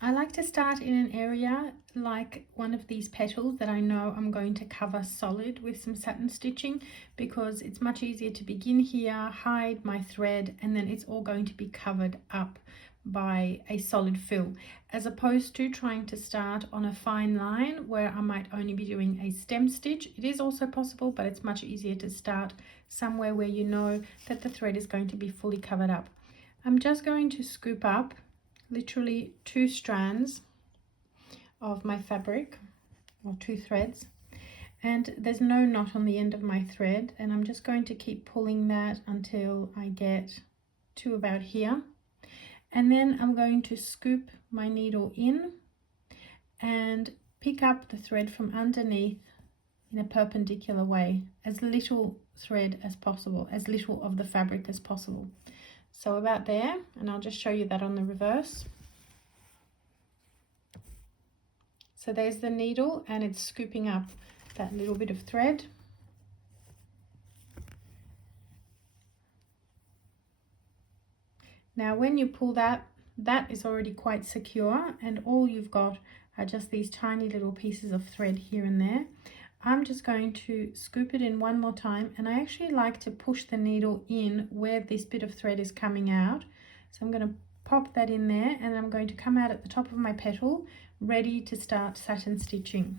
I like to start in an area like one of these petals that I know I'm going to cover solid with some satin stitching, because it's much easier to begin here, hide my thread, and then it's all going to be covered up by a solid fill, as opposed to trying to start on a fine line where I might only be doing a stem stitch. It is also possible, but it's much easier to start somewhere where you know that the thread is going to be fully covered up. I'm just going to scoop up literally 2 strands of my fabric, or 2 threads, and there's no knot on the end of my thread, and I'm just going to keep pulling that until I get to about here, and then I'm going to scoop my needle in and pick up the thread from underneath in a perpendicular way, as little thread as possible, as little of the fabric as possible. So about there, and I'll just show you that on the reverse. So there's the needle, and it's scooping up that little bit of thread. Now when you pull that, that is already quite secure, and all you've got are just these tiny little pieces of thread here and there. I'm just going to scoop it in one more time, and I actually like to push the needle in where this bit of thread is coming out. So I'm going to pop that in there, and I'm going to come out at the top of my petal, ready to start satin stitching.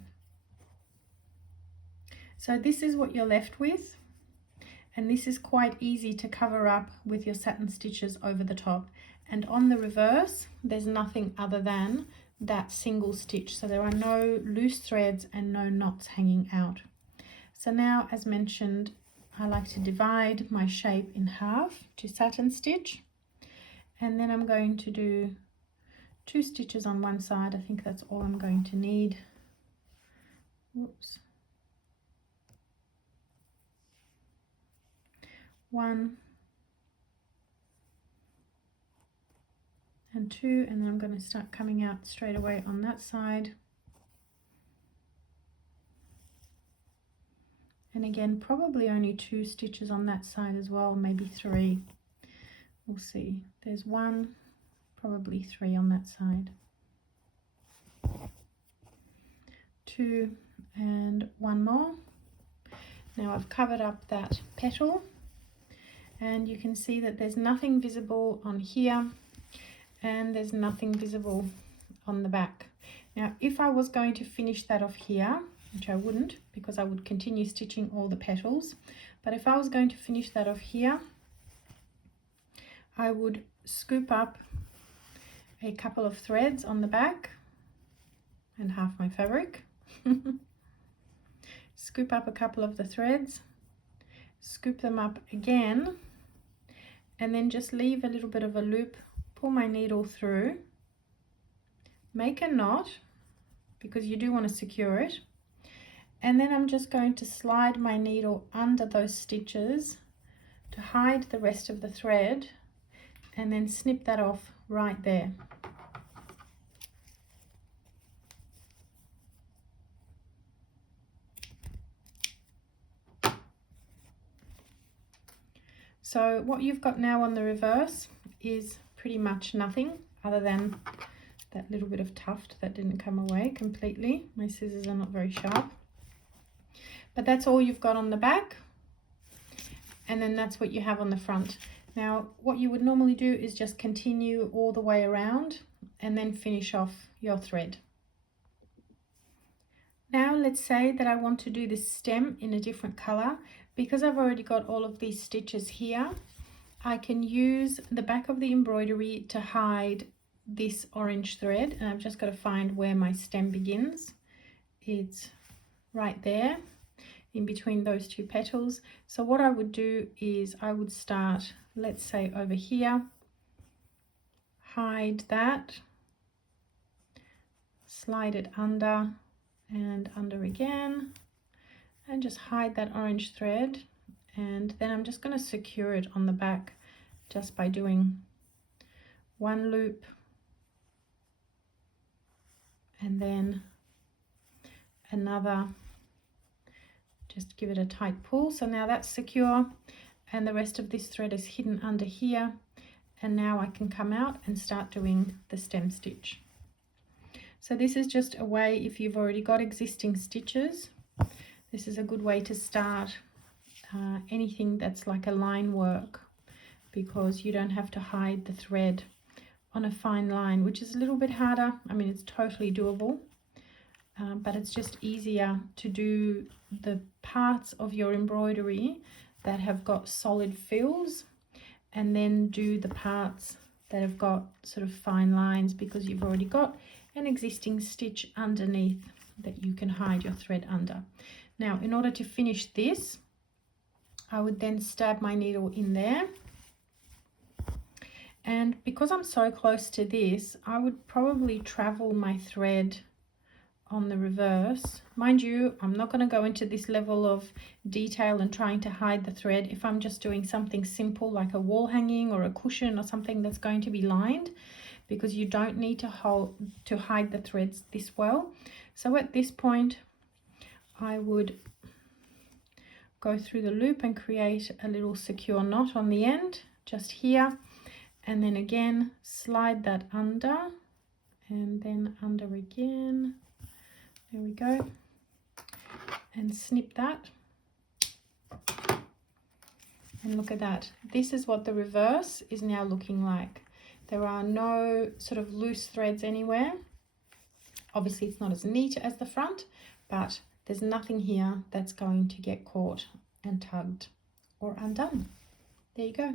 So this is what you're left with, and this is quite easy to cover up with your satin stitches over the top. And on the reverse, there's nothing other than that single stitch, so there are no loose threads and no knots hanging out. So now, as mentioned, I like to divide my shape in half to satin stitch, and then I'm going to do 2 stitches on one side. I think that's all I'm going to need. Whoops. 1 and 2, and then I'm going to start coming out straight away on that side. And again, probably only 2 stitches on that side as well, maybe 3. We'll see. There's 1, probably 3 on that side. 2 and 1 more. Now I've covered up that petal, and you can see that there's nothing visible on here, and there's nothing visible on the back. Now if I was going to finish that off here, which I wouldn't, because I would continue stitching all the petals, but if I was going to finish that off here, I would scoop up a couple of threads on the back and half my fabric. Scoop up a couple of the threads, scoop them up again, and then just leave a little bit of a loop, pull my needle through, make a knot, because you do want to secure it, and then I'm just going to slide my needle under those stitches to hide the rest of the thread, and then snip that off right there. So what you've got now on the reverse is pretty much nothing other than that little bit of tuft that didn't come away completely. My scissors are not very sharp. But that's all you've got on the back, and then that's what you have on the front. Now what you would normally do is just continue all the way around and then finish off your thread. Now let's say that I want to do this stem in a different color. Because I've already got all of these stitches here, I can use the back of the embroidery to hide this orange thread, and I've just got to find where my stem begins. It's right there in between those 2 petals. So what I would do is I would start, let's say over here, hide that, slide it under and under again, and just hide that orange thread, and then I'm just going to secure it on the back just by doing 1 loop and then another. Just give it a tight pull. So now that's secure, and the rest of this thread is hidden under here, and now I can come out and start doing the stem stitch. So this is just a way, if you've already got existing stitches, this is a good way to start anything that's like a line work, because you don't have to hide the thread on a fine line, which is a little bit harder. I mean, it's totally doable, but it's just easier to do the parts of your embroidery that have got solid fills, and then do the parts that have got sort of fine lines, because you've already got an existing stitch underneath that you can hide your thread under. Now, in order to finish this, I would then stab my needle in there. And because I'm so close to this, I would probably travel my thread on the reverse. Mind you, I'm not going to go into this level of detail and trying to hide the thread if I'm just doing something simple like a wall hanging or a cushion or something that's going to be lined, because you don't need to hide the threads this well. So at this point, I would go through the loop and create a little secure knot on the end, just here, and then again slide that under, and then under again. There we go, and snip that, and look at that. This is what the reverse is now looking like. There are no sort of loose threads anywhere. Obviously it's not as neat as the front, but there's nothing here that's going to get caught and tugged or undone. There you go.